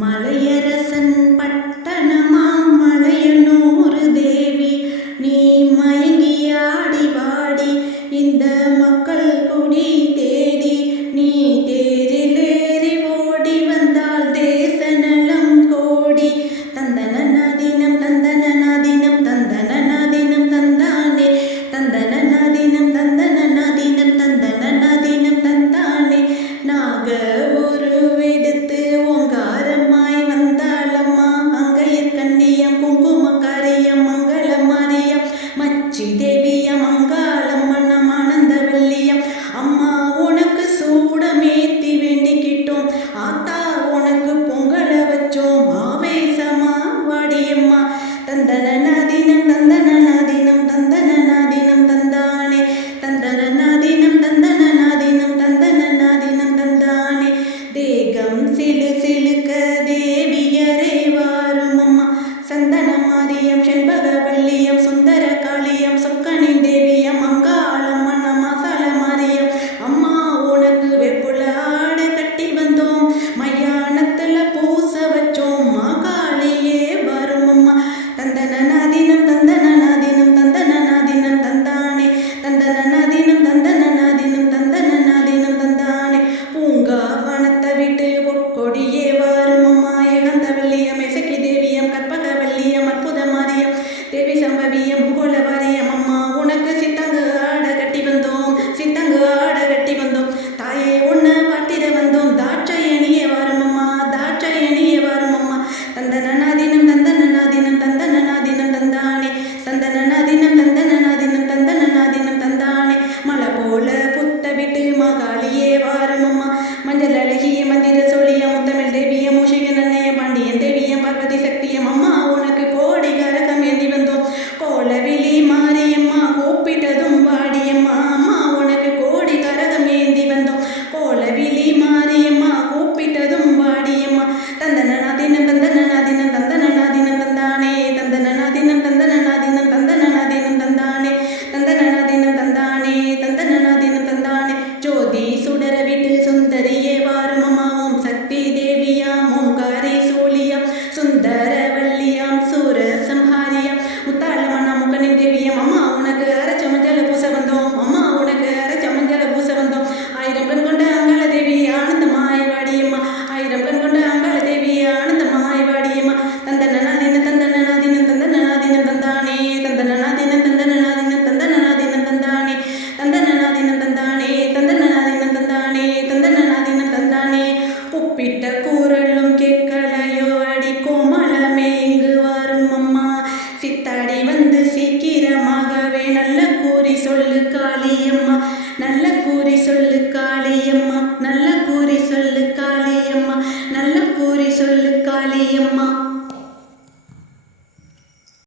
மலையரசன் பட்டணமாம் மலையனூறு தேவி. ദിനം നന്ദന ദിനം നന്ദന வந்தன Carolina.